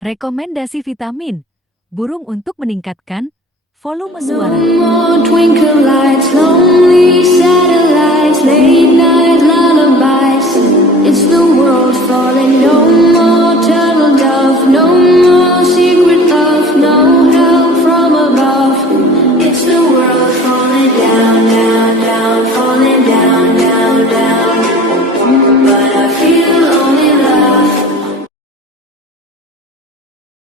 Rekomendasi vitamin burung untuk meningkatkan volume suara. No more twinkle lights, lonely sad.